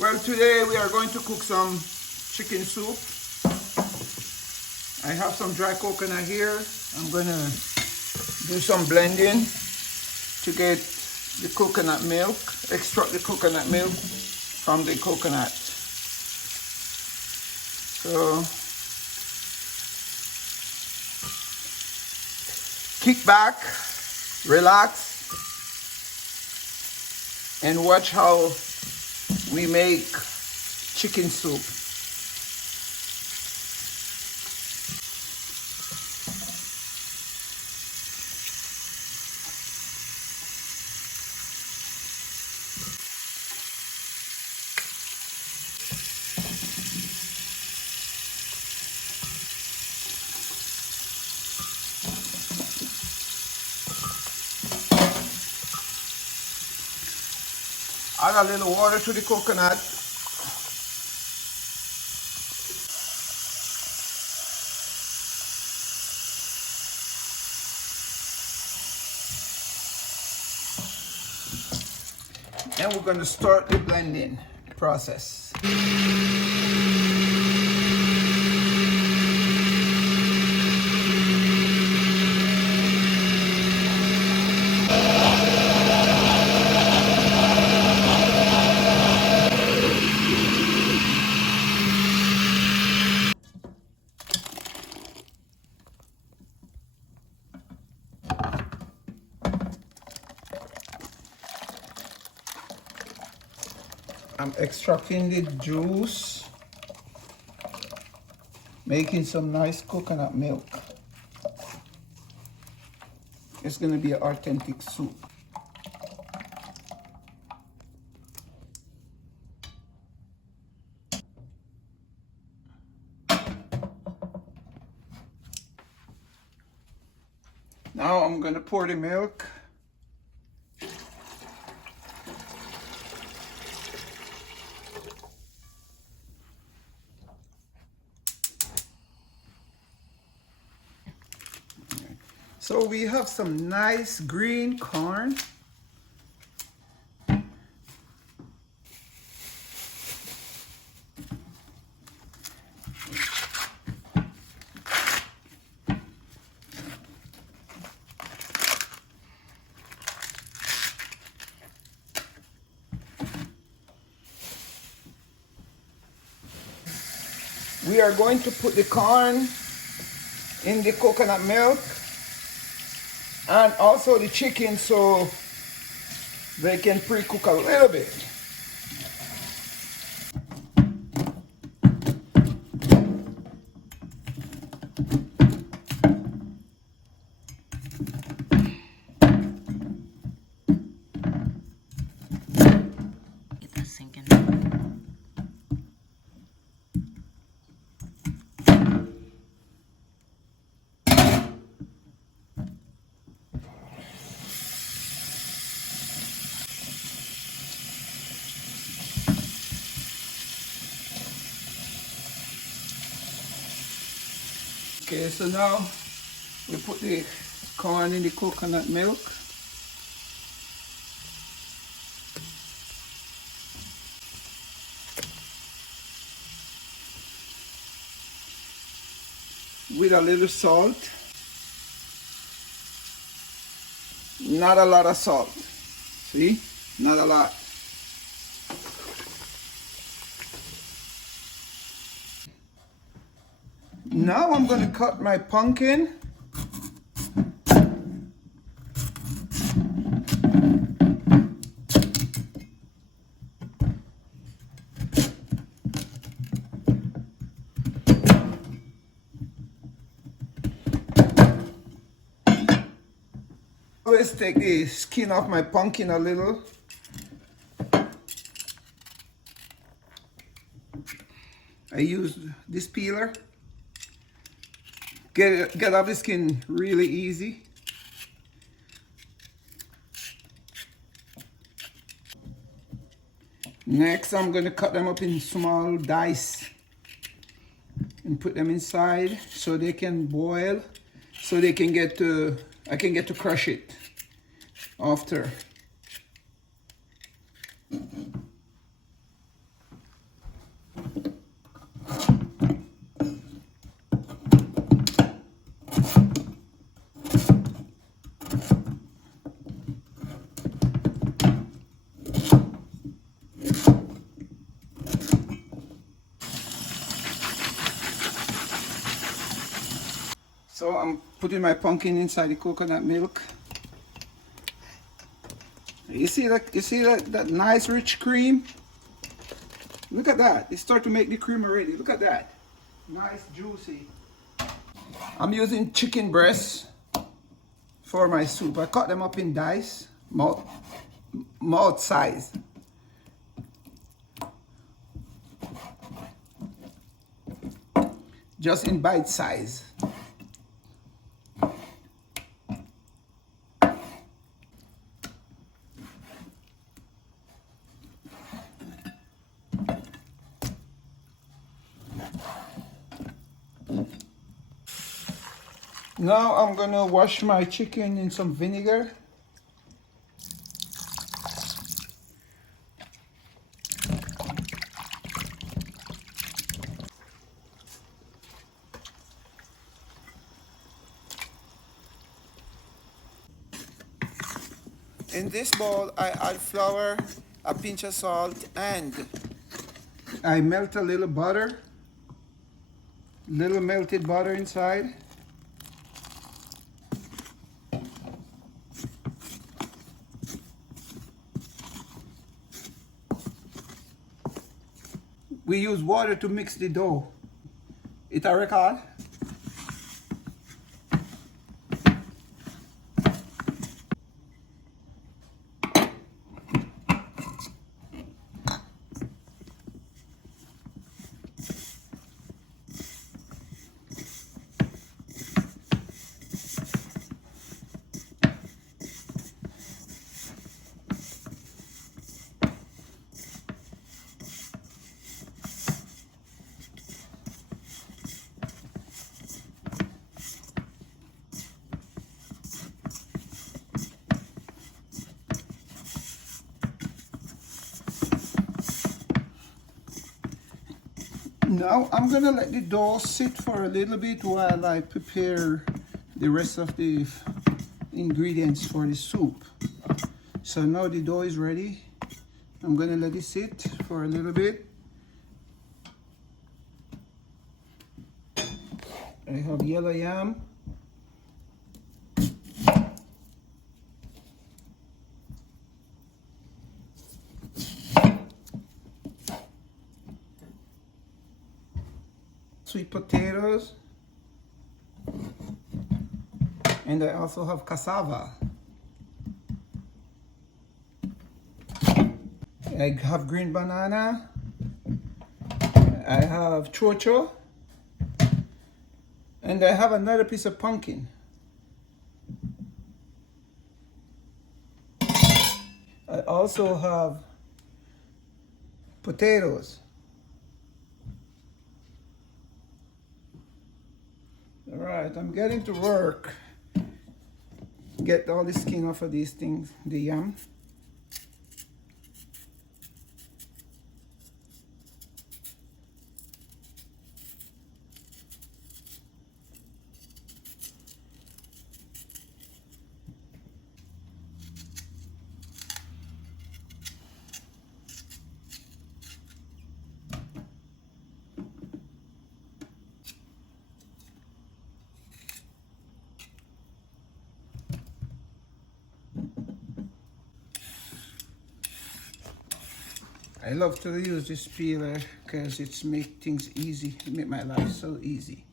Well, today we are going to cook some chicken soup. I have some dry coconut here. I'm gonna do some blending to get the coconut milk, extract the coconut milk from the coconut. So kick back, relax, and watch how we make chicken soup. Add a little water to the coconut. And we're going to start the blending process. I'm extracting the juice, making some nice coconut milk. It's going to be an authentic soup. Now I'm going to pour the milk. So we have some nice green corn. We are going to put the corn in the coconut milk and also the chicken so they can pre-cook a little bit. Get that sinking. Okay, so now we put the corn in the coconut milk. With a little salt. Not a lot of salt. See? Not a lot. Now I'm going to cut my pumpkin. Always take the skin off my pumpkin a little. I use this peeler. Get off the skin really easy. Next, I'm going to cut them up in small dice and put them inside so they can boil, so they can get to, I can get to crush it after. So I'm putting my pumpkin inside the coconut milk. You see that nice rich cream? Look at that. It starts to make the cream already. Look at that. Nice juicy. I'm using chicken breasts for my soup. I cut them up in dice, mouth size. Just in bite size. Now I'm gonna wash my chicken in some vinegar. In this bowl, I add flour, a pinch of salt, and I melt a little butter, little melted butter inside. We use water to mix the dough. It a record? Now I'm gonna let the dough sit for a little bit while I prepare the rest of the ingredients for the soup. So now the dough is ready. I'm gonna let it sit for a little bit. I have yellow yam. Sweet potatoes, and I also have cassava. I have green banana, I have chocho, and I have another piece of pumpkin. I also have potatoes. All right, I'm getting to work. Get all the skin off of these things, the yam. I love to use this peeler because it's make things easy, make my life so easy.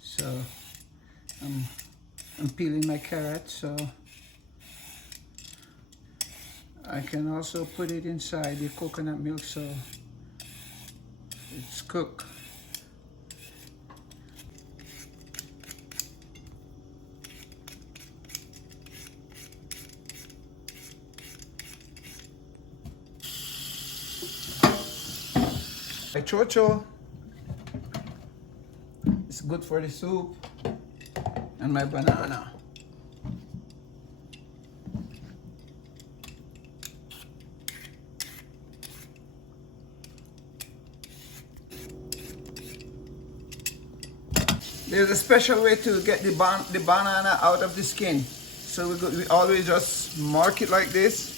So I'm peeling my carrot, so I can also put it inside the coconut milk so it's cooked. My chocho is good for the soup, and my banana. There's a special way to get the banana out of the skin. So we always just mark it like this,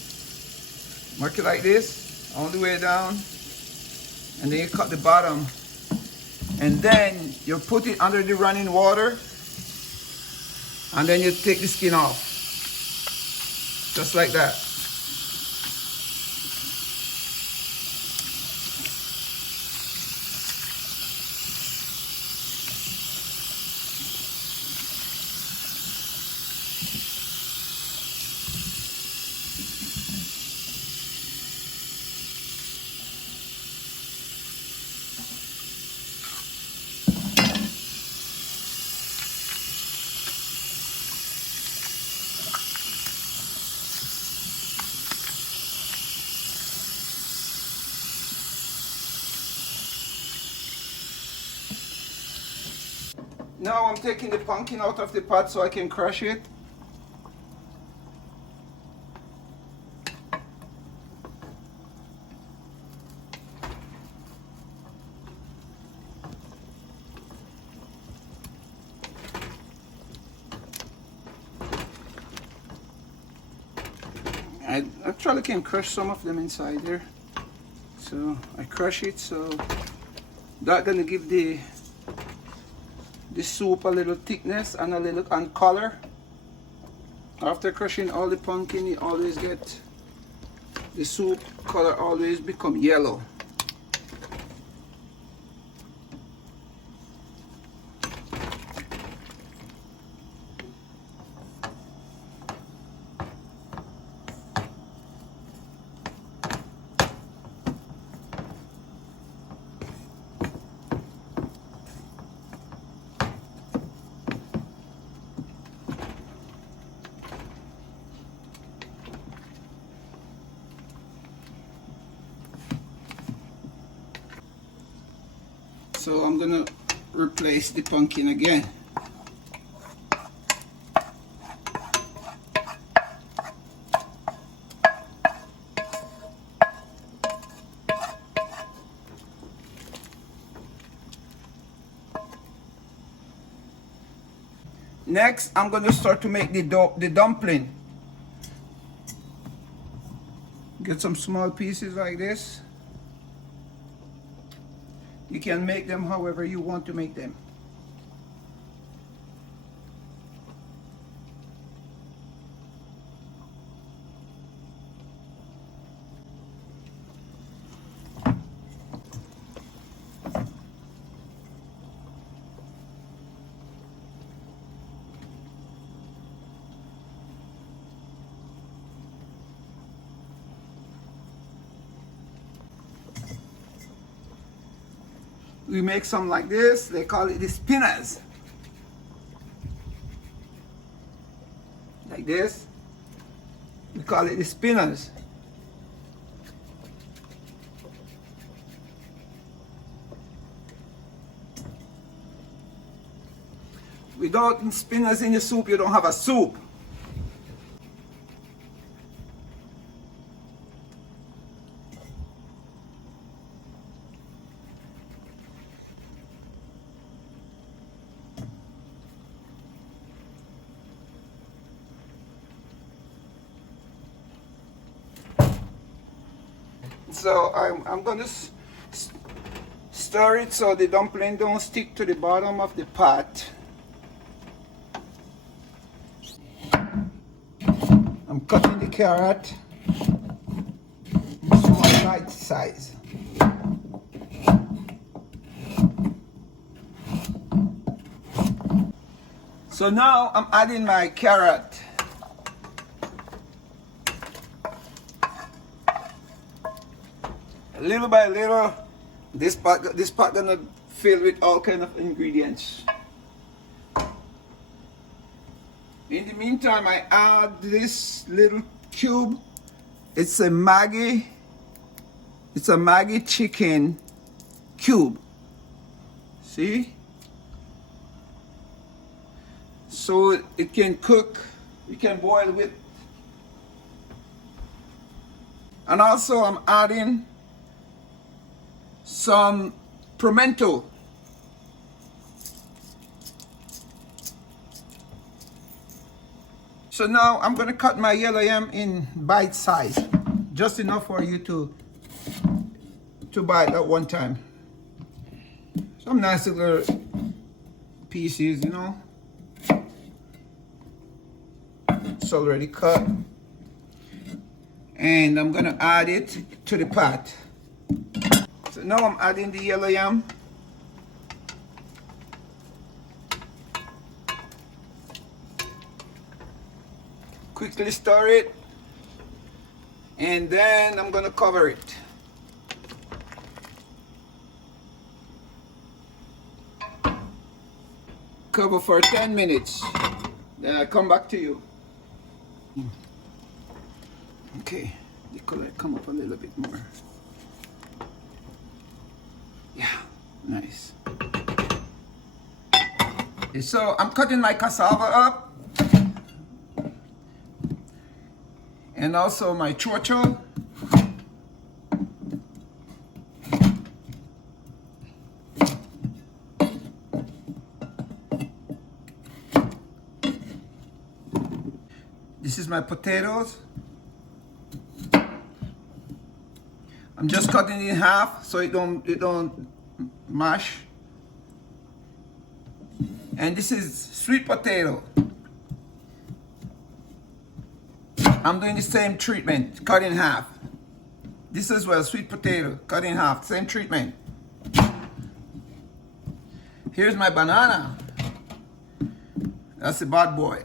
all the way down. And then you cut the bottom, and then you put it under the running water And then you take the skin off. Just like that. Now I'm taking the pumpkin out of the pot so I can crush it. I actually can crush some of them inside there. So I crush it, so that's gonna give the soup a little thickness and a little color. After crushing all the pumpkin, you always get the soup color always become yellow. So I'm gonna replace the pumpkin again. Next, I'm gonna start to make the dumpling. Get some small pieces like this. You can make them however you want to make them. We make some like this, they call it the spinners. Like this, we call it the spinners. Without spinners in your soup, you don't have a soup. So I'm going to stir it so the dumpling don't stick to the bottom of the pot. I'm cutting the carrot small bite size. So now I'm adding my carrot. Little by little, this pot gonna fill with all kind of ingredients. In the meantime, I add this little cube. It's a Maggi chicken cube. See? So it can cook, you can boil with. And also I'm adding some pimento. So now I'm gonna cut my yellow yam in bite size, just enough for you to bite at one time. Some nice little pieces, you know. It's already cut. And I'm gonna add it to the pot. So now I'm adding the yellow yam. Quickly stir it. And then I'm gonna cover it. Cover for 10 minutes. Then I come back to you. Okay, the color come up a little bit more. Yeah, nice. So I'm cutting my cassava up. And also my chocho. This is my potatoes. I'm just cutting it in half so it don't mash. And this is sweet potato. I'm doing the same treatment, cut in half. This as well, sweet potato, cut in half, same treatment. Here's my banana. That's the bad boy.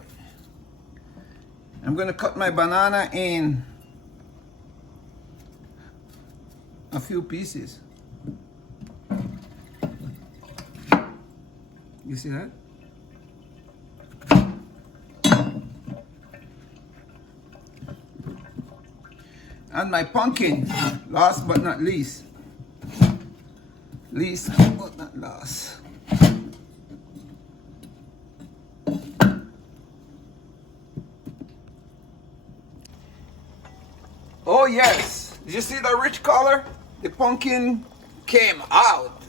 I'm gonna cut my banana in a few pieces. You see that? And my pumpkin, last but not least. Least but not last. Oh yes, did you see the rich color? The pumpkin came out.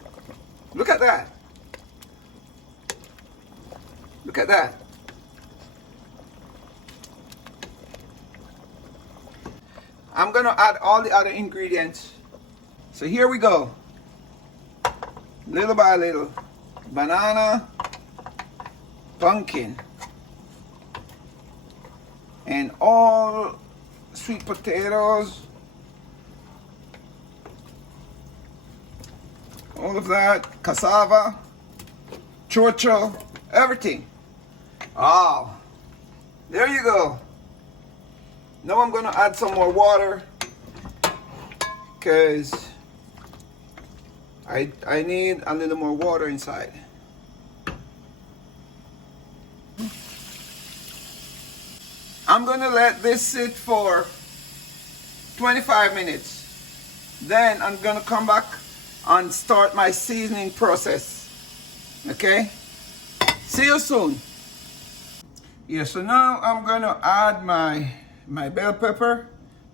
Look at that. Look at that. I'm gonna add all the other ingredients. So here we go. Little by little. Banana, pumpkin, and all sweet potatoes. All of that, cassava, chocho, everything. Oh, there you go. Now I'm gonna add some more water because I need a little more water inside. I'm gonna let this sit for 25 minutes. Then I'm gonna come back and start my seasoning process. Okay? See you soon. Yeah, so now I'm gonna add my bell pepper,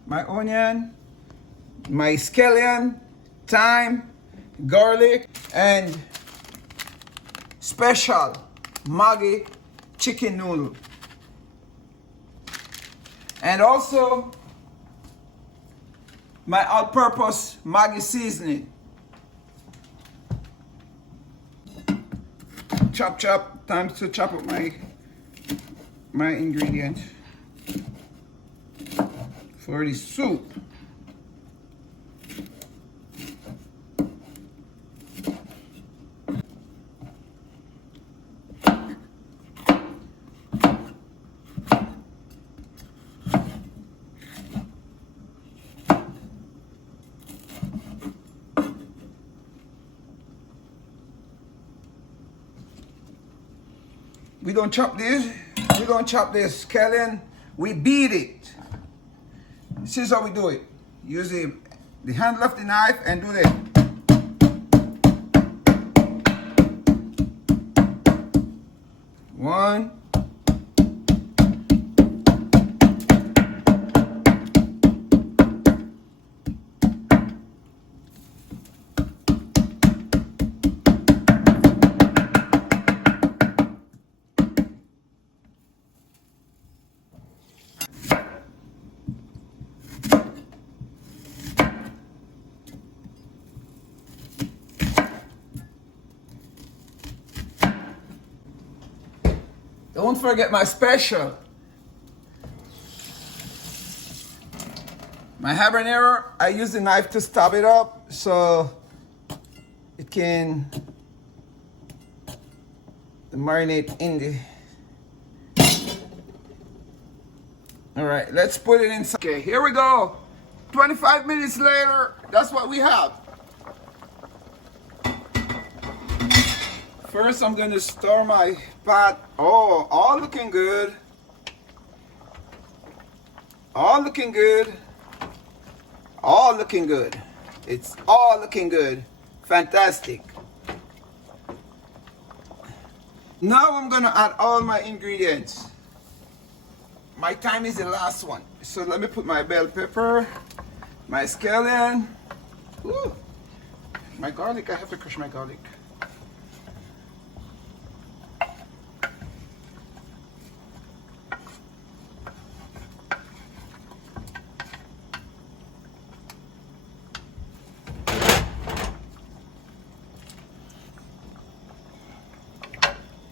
my onion, my scallion, thyme, garlic, and special Maggi chicken noodle. And also my all-purpose Maggi seasoning. Chop chop, time to chop up my ingredients for the soup. We don't chop this. We don't chop this scallion. We beat it. This is how we do it. Use the handle of the knife and do that. One. Don't forget my special My habanero, I use the knife to stab it up so it can marinate in the. All right, let's put it inside. Okay, here we go. 25 minutes later, that's what we have. First, I'm going to stir my pot. Oh, all looking good. All looking good. All looking good. It's all looking good. Fantastic. Now I'm going to add all my ingredients. My time is the last one. So let me put my bell pepper, my scallion. Ooh. My garlic, I have to crush my garlic.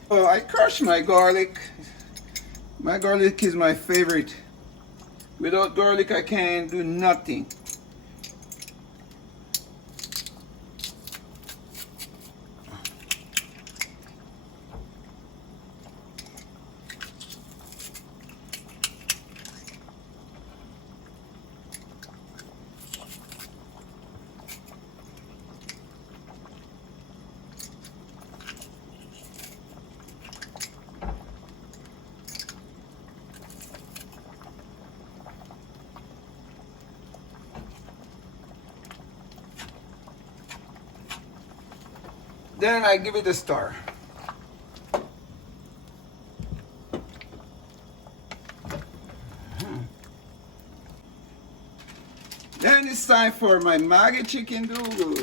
Oh, I crushed my garlic. My garlic is my favorite. Without garlic, I can't do nothing. Then I give it a stir. Then it's time for my Maggi chicken doodle.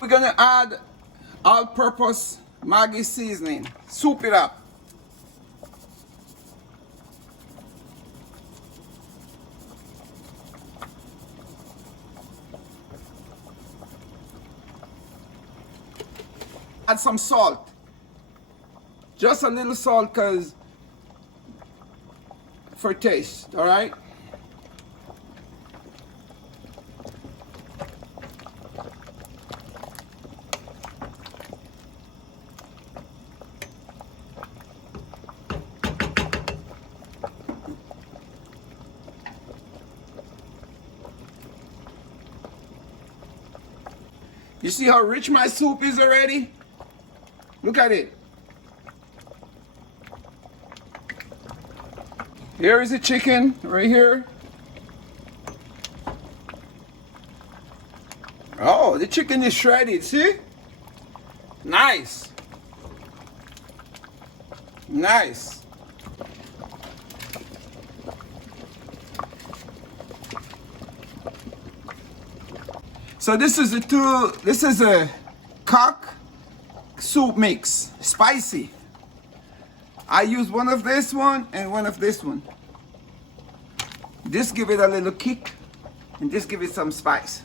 We're gonna add all-purpose Maggi seasoning. Soup it up. Add some salt. Just a little salt because for taste, all right? You see how rich my soup is already? Look at it. Here is the chicken right here. Oh, the chicken is shredded, see? Nice. Nice. So this is a cock soup mix, spicy. I use one of this one and one of this one. This give it a little kick and this give it some spice.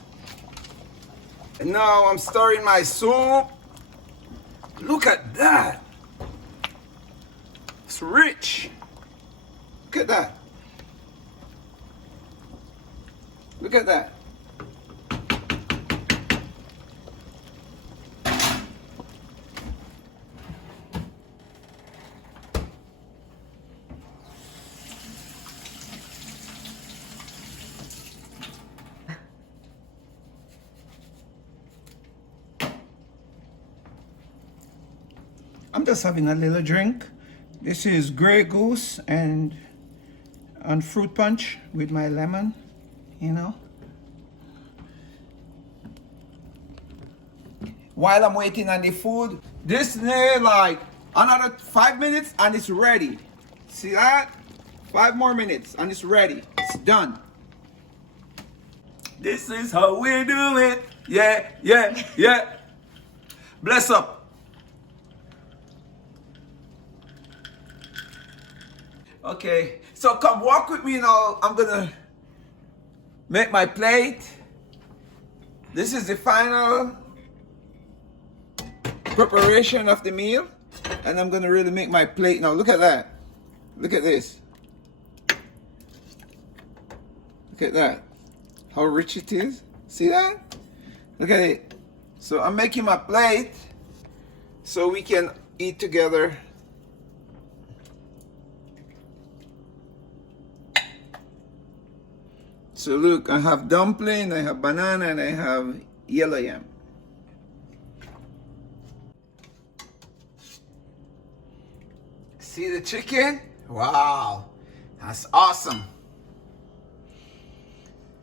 And now I'm stirring my soup. Look at that. It's rich. Look at that. Look at that. I'm just having a little drink. This is Grey Goose and fruit punch with my lemon, you know. While I'm waiting on the food, this near like another 5 minutes and it's ready. See that? 5 more minutes and it's ready. It's done. This is how we do it. Yeah, yeah, yeah. Bless up. Okay, so come walk with me now. I'm gonna make my plate. This is the final preparation of the meal, and I'm gonna really make my plate now. Look at that. Look at this. Look at that. How rich it is. See that? Look at it. So I'm making my plate so we can eat together. So look, I have dumpling, I have banana, and I have yellow yam. See the chicken? Wow, that's awesome.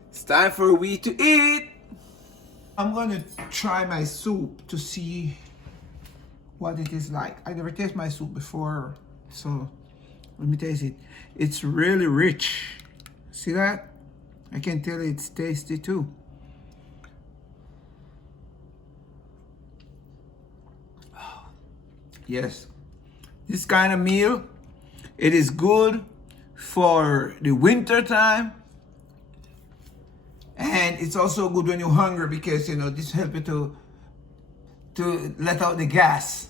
It's time for we to eat. I'm gonna try my soup to see what it is like. I never tasted my soup before, so let me taste it. It's really rich. See that? I can tell it's tasty too. Yes, this kind of meal, it is good for the winter time, and it's also good when you're hungry because you know this helps you to let out the gas.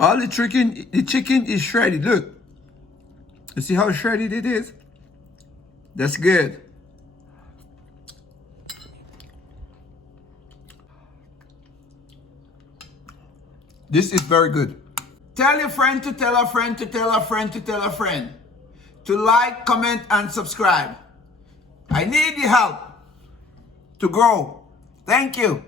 All the chicken is shredded. Look, you see how shredded it is? That's good. This is very good. Tell your friend to tell a friend to tell a friend to tell a friend to like, comment, and subscribe. I need your help to grow. Thank you.